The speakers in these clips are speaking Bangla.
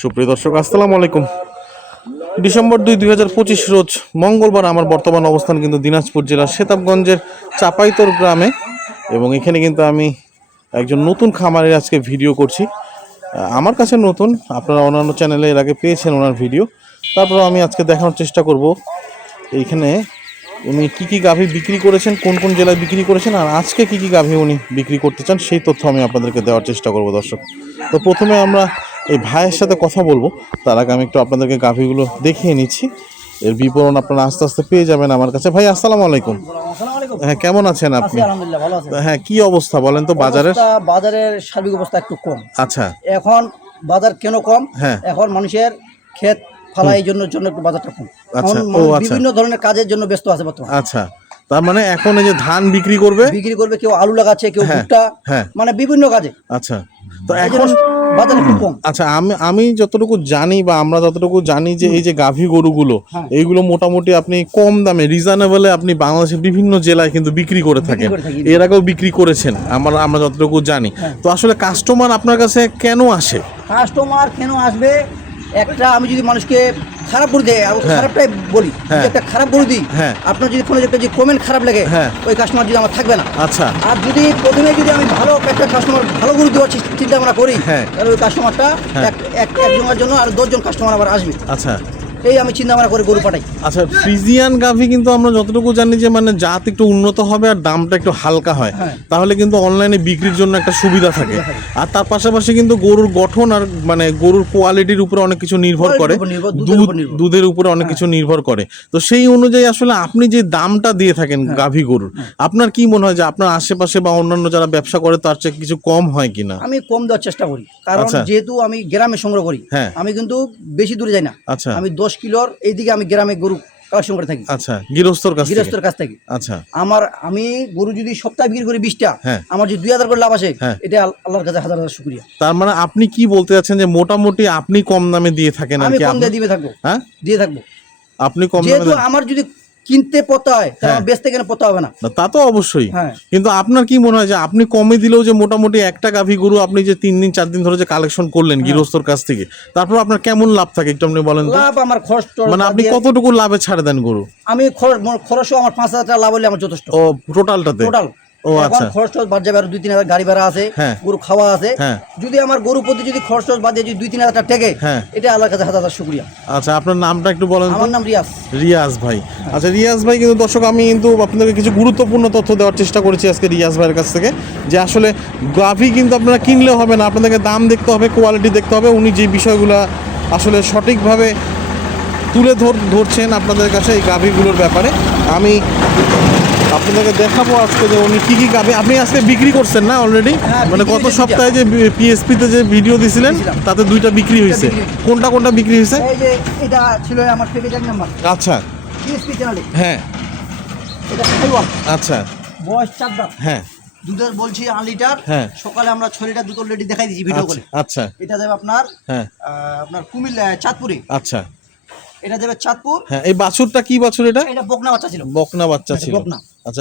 সুপ্রিয় দর্শক, আসসালামু আলাইকুম। ডিসেম্বর দুই দুই হাজার পঁচিশ রোজ মঙ্গলবার আমার বর্তমান অবস্থান কিন্তু দিনাজপুর জেলার সেতাবগঞ্জের চাপাইতর গ্রামে এবং এখানে কিন্তু আমি একজন নতুন খামারের আজকে ভিডিও করছি। আমার কাছে নতুন, আপনারা অন্যান্য চ্যানেলে এর আগে পেয়েছেন ওনার ভিডিও। তারপর আমি আজকে দেখানোর চেষ্টা করব এইখানে উনি কী কী গাভী বিক্রি করেছেন, কোন কোন জেলায় বিক্রি করেছেন, আর আজকে কী কী গাভী উনি বিক্রি করতে চান, সেই তথ্য আমি আপনাদেরকে দেওয়ার চেষ্টা করব দর্শক। তো প্রথমে আমরা এই ভাইয়ের সাথে কথা বলব। তার আগে আমি একটু আপনাদেরকে গাভীগুলো দেখিয়ে নিচ্ছি। এর বিবরণ আপনারা আস্তে আস্তে পেয়ে যাবেন আমার কাছে। ভাই আসসালামু আলাইকুম। হ্যাঁ কেমন আছেন আপনি? হ্যাঁ কি অবস্থা বলেন তো বাজারের? বাজারের সার্বিক অবস্থা একটু কম। আচ্ছা। এখন বাজার কেন কম? হ্যাঁ। এখন মানুষের ক্ষেত ফালাই জন্য জন্য একটু বাজারটা কম। আচ্ছা, ও আচ্ছা। বিভিন্ন ধরনের কাজের জন্য ব্যস্ত আছে বর্তমানে। আচ্ছা। তার মানে এখন এই যে ধান বিক্রি করবে? বিক্রি করবে কেউ আলু লাগাচ্ছে কেউ হ্যাঁ, ভুট্টা হ্যাঁ। মানে বিভিন্ন কাজে। আচ্ছা। তো এখন বাজার একটু কম। আচ্ছা আমি আমি যতটুকু জানি বা আমরা যতটুকু জানি যে এই যে গাভী গরুগুলো হ্যাঁ। এইগুলো মোটামুটি আপনি কম দামে রিজনেবলে আপনি বাংলাদেশের বিভিন্ন জেলায় কিন্তু বিক্রি করে থাকেন। এর আগেও বিক্রি করেছেন আমরা আমরা যতটুকু জানি। হ্যাঁ। তো আসলে কাস্টমার আপনার কাছে কেন আসে? কাস্টমার কেন আসবে? একটা আমি যদি মানুষকে খারাপ করে দেয় আমি হ্যাঁ। খারাপটাই বলি হ্যাঁ। যদি একটা খারাপ করে দিই হ্যাঁ। আপনার যদি কোনো একটা যে কমেন্ট খারাপ লাগে। ওই কাস্টমার যদি আমার থাকবে না আচ্ছা আর যদি প্রথমে যদি আমি ভালো একটা কাস্টমার ভালো করে দেওয়ার চিন্তা আমরা করি হ্যাঁ। তাহলে ওই কাস্টমারটা। এক এক- একজনের জন্য আর দশজন কাস্টমার আবার আসবে আচ্ছা এই আমি চিন্তা ভাবনা করে গরু পাঠাই আচ্ছা ফ্রিজিয়ান গাভি কিন্তু আমরা যতটুকু জানি যে মানে জাত একটু উন্নত হবে আর দামটা একটু হালকা হয় হ্যাঁ। তাহলে কিন্তু অনলাইনে বিক্রির জন্য একটা সুবিধা থাকে আর তার পাশাপাশি কিন্তু গরুর গঠন আর মানে গরুর কোয়ালিটির উপরে অনেক কিছু নির্ভর করে দুধের দুধ উপর। হ্যাঁ। অনেক কিছু নির্ভর করে তো সেই অনুযায়ী আসলে আপনি যে দামটা দিয়ে থাকেন হ্যাঁ। গাভী গরুর আপনার কি মনে হয় যে আপনার আশেপাশে বা অন্যান্য যারা ব্যবসা করে তার চেয়ে কিছু কম হয় কিনা আমি কম দেওয়ার চেষ্টা করি কারণ আচ্ছা। যেহেতু আমি গ্রামে সংগ্রহ করি হ্যাঁ। আমি কিন্তু বেশি দূরে যাই না আচ্ছা আমি দশ কিলোর এইদিকে আমি গ্রামে গরু কালেকশন করে থাকি। আচ্ছা গৃহস্থর কাছ গৃহস্থর কাছ থেকে। আচ্ছা। আমার আমি গরু যদি সপ্তাহে বিক্রি করি বিশটা হ্যাঁ। আমার যদি দুই হাজার করে লাভ আসে হ্যাঁ। এটা আল্লাহর কাছে হাজার হাজার শুক্রিয়া। তার মানে আপনি কি বলতে চাচ্ছেন যে মোটামুটি আপনি কম দামে দিয়ে থাকেন আমি কম আপনি- দিয়ে থাকব। হ্যাঁ? দিয়ে থাকব। আপনি কম দামে যেহেতু আমার যদি কিনতে পোতা হয় হ্যাঁ। বেচতে কেন পোতা হবে না? তা তো অবশ্যই। হ্যাঁ। কিন্তু আপনার কি মনে হয় যে আপনি কমে দিলেও যে মোটামুটি একটা গাভী গরু আপনি যে তিন দিন চার দিন ধরে যে কালেকশন করলেন হ্যাঁ। গৃহস্থর কাছ থেকে তারপর আপনার কেমন লাভ থাকে একটু আপনি বলেন লাভ আমার খরচ মানে আপনি কতটুকু লাভে ছাড়ে দেন গরু? আমি খরচ খরচও আমার পাঁচ হাজার টাকা লাভ হলে আমার যথেষ্ট। ও টোটালটাতে টোটাল ও আচ্ছা খরচ টরচ বাদ যাবে আর দুই তিন হাজার গাড়ি ভাড়া আছে হ্যাঁ। গরু খাওয়া আছে হ্যাঁ। যদি আমার গরু প্রতি যদি খরচ টরচ বাদ যদি দুই তিন হাজার টাকা টেকে হ্যাঁ। এটা আল্লাহর কাছে হাজার হাজার শুক্রিয়া আচ্ছা আপনার নামটা একটু বলেন আমার নাম রিয়াজ রিয়াজ ভাই আচ্ছা রিয়াজ ভাই কিন্তু দর্শক আমি কিন্তু আপনাদেরকে কিছু গুরুত্বপূর্ণ তথ্য দেওয়ার চেষ্টা করেছি আজকে রিয়াজ ভাইয়ের কাছ থেকে যে আসলে গাভি কিন্তু আপনারা কিনলে হবে না আপনাদেরকে দাম দেখতে হবে কোয়ালিটি দেখতে হবে উনি যে বিষয়গুলো আসলে সঠিকভাবে তুলে ধর ধরছেন আপনাদের কাছে এই গাভিগুলোর ব্যাপারে আমি আপনাদেরকে দেখাবো আজকে যে উনি কী কী গাভি আপনি আজকে বিক্রি করছেন না অলরেডি হ্যাঁ, মানে গত সপ্তাহে যে পিএসপিতে যে ভিডিও দিছিলেন তাতে দুইটা বিক্রি হয়েছে। কোনটা কোনটা বিক্রি হয়েছে? এটা ছিল আমার নাম্বার আচ্ছা। পিএসপি চ্যানেলে হ্যাঁ। এটা আচ্ছা। বয়স চার হ্যাঁ। দুধের বলছি আট লিটার। হ্যাঁ। সকালে আমরা ছয় লিটার দুধ অলরেডি দেখাই দিয়েছি ভিডিও আচ্ছা করে। আচ্ছা। এটা যাবে আপনার হ্যাঁ। আপনার কুমিল্লা চাঁদপুরে। আচ্ছা। এটা যাবে চাঁদপুর। হ্যাঁ এই বাছুরটা কি বাছুর এটা? এটা বকনা বাচ্চা ছিল। বকনা বাচ্চা ছিল। বকনা। আচ্ছা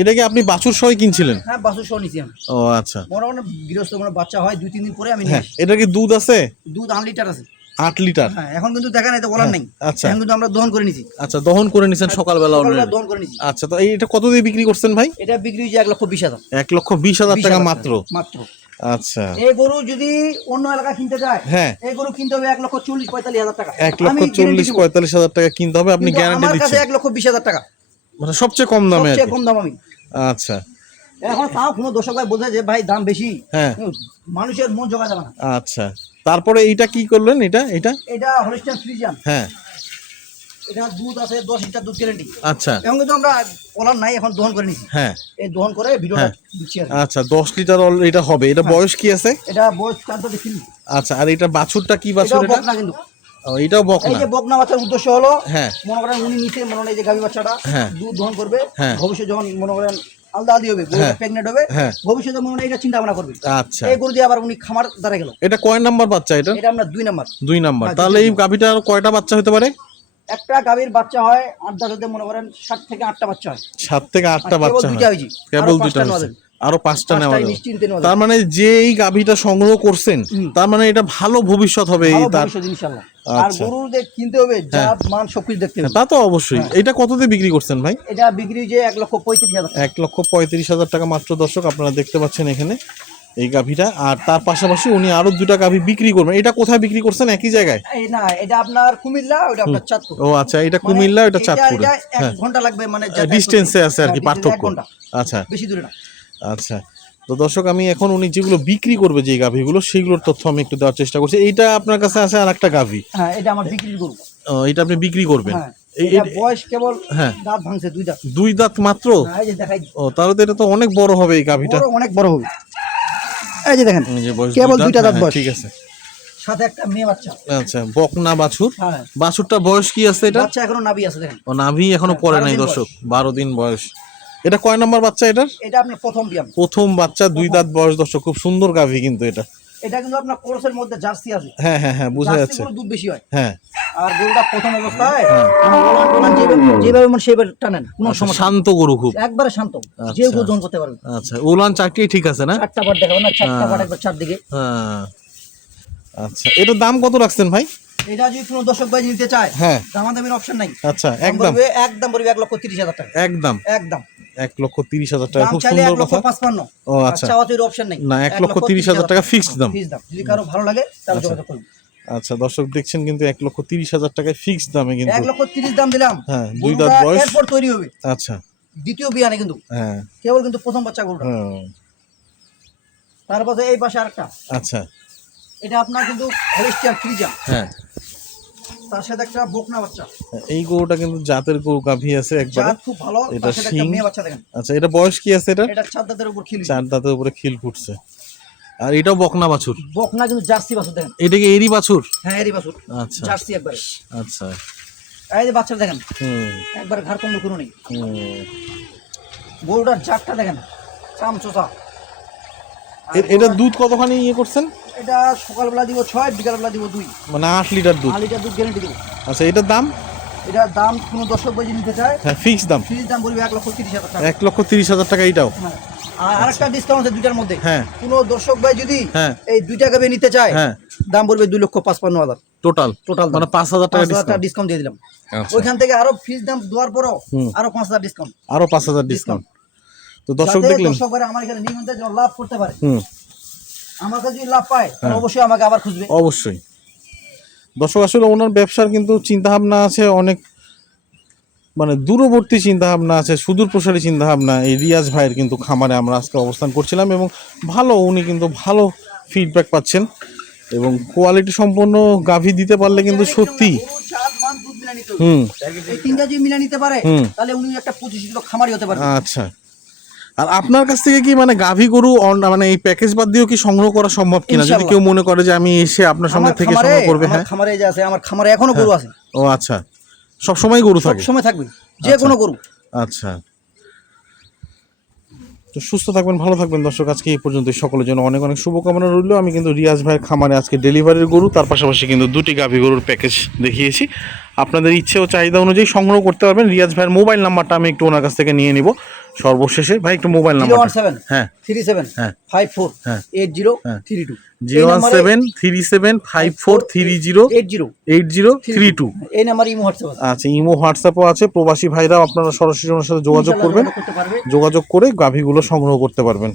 এটা কি আপনি বাছুর সহ কিনছিলেন? হ্যাঁ বাসু সহ নিছি আমি। ও আচ্ছা। মনে মনে গৃহস্থ কোনো বাচ্চা হয় দুই তিন দিন পরে আমি নিয়ে হ্যাঁ এটা কি দুধ আছে? দুধ আট লিটার আছে। আট লিটার? হ্যাঁ এখন কিন্তু দেখা নাই তো বলার হ্যাঁ, নাই। আচ্ছা। এখন কিন্তু আমরা দহন করে নিছি। আচ্ছা দহন করে নিছেন সকালবেলা অলরেডি দহন করে নিছি। আচ্ছা তো এটা কত দিয়ে বিক্রি করছেন ভাই? এটা বিক্রি হয়েছে এক লক্ষ বিশ হাজার। এক লক্ষ বিশ হাজার টাকা মাত্র। মাত্র। আচ্ছা। এই গরু যদি অন্য এলাকা কিনতে যায় হ্যাঁ। এই গরু কিনতে হবে এক লক্ষ চল্লিশ পঁয়তাল্লিশ হাজার টাকা। এক লক্ষ চল্লিশ পঁয়তাল্লিশ হাজার টাকা কিনতে হবে আপনি আমার কাছে এক লক্ষ বিশ হাজার টাকা। মানে সবচেয়ে কম দামে সবচেয়ে কম দাম আমি। আচ্ছা। এখন তাও কোনো দর্শক ভাই বোঝে যে ভাই দাম বেশি। হ্যাঁ। মানুষের মন জোগা যাবে না। আচ্ছা। তারপরে এইটা কি করলেন এটা? এটা? এটা হলিস্টান ফ্রিজিয়ান হ্যাঁ। দুধ আছে দশ লিটার দুধ গ্যারেন্টি আচ্ছা। এখন কিন্তু আমরা নাই এখন দহন করে নিছি। হ্যাঁ। এই দহন করে ভিডিওটা হ্যাঁ। দিচ্ছি আচ্ছা দশ লিটার এটা হবে। এটা বয়স কি আছে? এটা বয়স আচ্ছা আর এটা বাছুরটা কি বাছুর এটা? কিন্তু। ও, এটাও এই যে বকনা বাচ্চার উদ্দেশ্য হলো হ্যাঁ। মনে করেন উনি নিচে মনে করেন এই যে গাভী বাচ্চাটা হ্যাঁ। দুধ দহন করবে হ্যাঁ। ভবিষ্যৎ যখন মনে করেন আলাদা আলাদা হবে হ্যাঁ। প্রেগনেন্ট হবে হ্যাঁ। ভবিষ্যতে মনে হয় এটা চিন্তা ভাবনা করবে। আচ্ছা। এই গরু দিয়ে আবার উনি খামার দ্বারা গেল। এটা কয় নাম্বার বাচ্চা এটা? এটা আমরা দুই নাম্বার। দুই নাম্বার। হ্যাঁ, তাহলে এই গাভিটা কয়টা বাচ্চা হতে পারে? একটা গাভীর বাচ্চা হয় আট মনে করেন ষাট থেকে আটটা বাচ্চা হয়। সাত থেকে আটটা বাচ্চা দুইটা হয়েছে। কেবল আরও দুইটা পাঁচটা। নেওয়া আরও পাঁচটা নেওয়া যাবে। তার মানে যে এই গাভীটা সংগ্রহ করছেন তার মানে এটা ভালো ভবিষ্যৎ হবে এই তার আর আচ্ছা। গরু যে কিনতে হবে জাত মান সবকিছু দেখতে হবে। তা তো অবশ্যই। এটা কততে বিক্রি করছেন ভাই? এটা বিক্রি যে এক লক্ষ পঁয়ত্রিশ হাজার এক লক্ষ পঁয়ত্রিশ হাজার টাকা মাত্র দর্শক আপনারা দেখতে পাচ্ছেন এখানে। এই গাভীটা আর তার পাশাপাশি উনি আরও দুটা গাভী বিক্রি করবেন। এটা কোথায় বিক্রি করছেন? একই জায়গায়? না এটা আপনার কুমিল্লা ওটা আপনার চাঁদপুর। ও আচ্ছা এটা কুমিল্লা এটা চাঁদপুরে। এটা এক হ্যাঁ। ঘণ্টা লাগবে মানে। ডিস্টেন্সে আছে আর কি হ্যাঁ, পার্থক্য। আচ্ছা। বেশি দূরে না। আচ্ছা। তো দর্শক আমি এখন উনি যেগুলো বিক্রি করবে যে গাভীগুলো সেগুলোর তথ্য আমি একটু দেওয়ার চেষ্টা করছি। এইটা আপনার কাছে আছে আর একটা গাভী? হ্যাঁ এটা আমার বিক্রির গরু। ও, এটা আপনি বিক্রি করবেন? হ্যাঁ। এই- এটা এই- বয়স কেবল। দাঁত ভাঙছে দুই দাঁত। দুই দাঁত মাত্র? ও তাহলে তো এটা তো অনেক বড় হবে এই গাভীটা। অনেক বড় হবে। এই যে দেখেন কেবল দুইটা? দাঁত হ্যাঁ, বয়স। ঠিক আছে। সাথে একটা মেয়ে বাচ্চা। আচ্ছা বকনা বাছুর। হ্যাঁ। বাছুরটা বয়স কি আছে এটা? বাচ্চা এখনও নাভি আছে দেখেন। ও নাভি এখনও পড়ে নাই দর্শক বারো দিন বয়স। এটা কয় নম্বর বাচ্চা এটার? এটা আপনার প্রথম বিয়াম প্রথম বাচ্চা দুই দাঁত বয়স দর্শক খুব সুন্দর গাভী কিন্তু এটা। এটা কিন্তু আপনার কোর্সের মধ্যে জার্সি আছে। হ্যাঁ হ্যাঁ হ্যাঁ বোঝা যাচ্ছে। দুধ বেশি হয়। হ্যাঁ। আর গরুটা প্রথম অবস্থায় মানে ওলান টোলান যেভাবে- মন সেভাবে টানেন কোনো সমস্যা শান্ত গরু খুব। একবারে শান্ত। যে গরু দহন করতে পারবে। আচ্ছা উলান চাকরি ঠিক আছে না? চারটা দেখাবো না চারটা বার একবার চারদিকে। হ্যাঁ। আচ্ছা এটার দাম কত রাখছেন ভাই? এটা যদি কোনো দর্শক ভাই নিতে চায় হ্যাঁ। দামাদামির অপশন নাই। আচ্ছা একদম। একদম পড়বে এক লক্ষ তিরিশ হাজার টাকা। একদম। একদম। এক লক্ষ তিরিশ হাজার টাকা। খুব সুন্দর কথা। ও আচ্ছা। অপশন নাই। না এক লক্ষ তিরিশ হাজার টাকা ফিক্সড দাম। যদি কারও ভালো লাগে তাহলে যোগাযোগ করুন। আচ্ছা দর্শক দেখছেন কিন্তু এক লক্ষ তিরিশ হাজার টাকায় ফিক্সড দামে কিন্তু এক লক্ষ তিরিশ দাম দিলাম। হ্যাঁ, দুই দাঁত বয়স। এরপর তৈরি হবে। আচ্ছা। দ্বিতীয় বিয়ানে কিন্তু। হ্যাঁ। কেবল কিন্তু প্রথম বাচ্চা গরুটা। তারপরে এই পাশে আরেকটা। আচ্ছা। এটা আপনার কিন্তু হলিস্টিয়ার ফ্রিজার হ্যাঁ। তার সাথে একটা বকনা বাচ্চা। এই গরুটা কিন্তু জাতের গরু গাভী আছে একবারে। জাত খুব ভালো এটা তার সাথে একটা শিং। বাচ্চা দেখেন। আচ্ছা এটা বয়স কি আছে এটা? এটা চার দাঁতের উপর খিল চার দাঁতের উপরে খিল ফুটছে। আর এটাও বকনা বাছুর? বকনা কিন্তু জার্সি বাছুর দেখেন। এটা কি এরই বাছুর? হ্যাঁ এরই বাছুর। আচ্ছা। জার্সি একবারে। আচ্ছা। এই যে বাচ্চা দেখেন। হুম। একবারে ঘাড় কম্বল কোনো নেই। হুম। গরুটার জাতটা দেখেন। চাম চোষা এটা দুধ কতখানি ইয়ে করছেন? এটা সকালবেলা দিব ছয় বিকালবেলা দিব দুই। মানে আট লিটার দুধ? আলিটার দুধ গ্যারেন্টি দিব। আচ্ছা এটার দাম? এটার দাম কোনো দর্শক বই নিতে চায় হ্যাঁ ফিক্স দাম। ফ্রিজ দাম পড়বে এক লক্ষ তিরিশ হাজার টাকা। এক লক্ষ তিরিশ হাজার টাকা এইটাও? হ্যাঁ। আর আরেকটা ডিসকাউন্ট আছে দুইটার মধ্যে। হ্যাঁ। কোনো দর্শক ভাই যদি হ্যাঁ। এই দুইটা গাবে নিতে চায় হ্যাঁ। দাম পড়বে দুই লক্ষ পাঁচপান্ন হাজার। টোটাল টোটাল মানে পাঁচ হাজার টাকা ডিসকাউন্ট দিয়ে দিলাম। আচ্ছা। ওইখান থেকে আরও ফিজ দাম দেওয়ার পরও আরও পাঁচ হাজার ডিসকাউন্ট আরও পাঁচ হাজার ডিসকাউন্ট তো দর্শক দেখলেন? দর্শক আমার এখানে যেন লাভ করতে পারে। আমার কাছে যদি লাভ পায় হ্যাঁ। অবশ্যই আমাকে আবার খুঁজবে অবশ্যই দর্শক আসলে ওনার ব্যবসার কিন্তু চিন্তাভাবনা আছে অনেক মানে দূরবর্তী চিন্তাভাবনা আছে সুদূর প্রসারী চিন্তাভাবনা এই রিয়াজ ভাইয়ের কিন্তু খামারে আমরা আজকে অবস্থান করছিলাম এবং ভালো উনি কিন্তু ভালো ফিডব্যাক পাচ্ছেন এবং কোয়ালিটি সম্পন্ন গাভী দিতে পারলে কিন্তু সত্যি। হুম এই তিনটা যদি মিলা নিতে পারে। তাহলে উনি একটা কিলো খামারি হতে পারে আচ্ছা আর আপনার কাছ থেকে কি মানে গাভী গরু মানে এই প্যাকেজ বাদ দিয়েও কি সংগ্রহ করা সম্ভব কিনা? যদি। কেউ মনে করে যে আমি এসে আপনার সঙ্গে থেকে সংগ্রহ করবে আমার হ্যাঁ? খামারে যে আছে আমার খামারে এখনও গরু আছে। ও আচ্ছা। সব সময় গরু থাকে? সব সময় থাকবে যে কোনো গরু। আচ্ছা। তো সুস্থ থাকবেন ভালো থাকবেন দর্শক আজকে এই পর্যন্ত সকলের জন্য অনেক অনেক শুভকামনা রইল। আমি কিন্তু রিয়াজ ভাইয়ের খামারে আজকে ডেলিভারির গরু তার পাশাপাশি কিন্তু দুটি গাভী গরুর প্যাকেজ দেখিয়েছি। আপনাদের ইচ্ছে ও চাহিদা অনুযায়ী সংগ্রহ করতে পারবেন। রিয়াজ ভাইয়ের মোবাইল নাম্বারটা আমি একটু ওনার কাছ থেকে নিয়ে নিব। সর্বশেষে ভাই একটু মোবাইল নাম্বার হ্যাঁ। থ্রি সেভেন হ্যাঁ। ফাইভ ফোর হ্যাঁ। এইট জিরো হ্যাঁ। Three two zero one seven three seven five four three zero eight zero eight zero three two. এই নাম্বার ইমো হোয়াটসঅ্যাপ আছে। আচ্ছা ইমো হোয়াটসঅ্যাপও আছে। প্রবাসী ভাইরাও আপনারা সরাসরি ওনার সাথে যোগাযোগ করবেন। যোগাযোগ করে গাভীগুলো সংগ্রহ করতে পারবেন।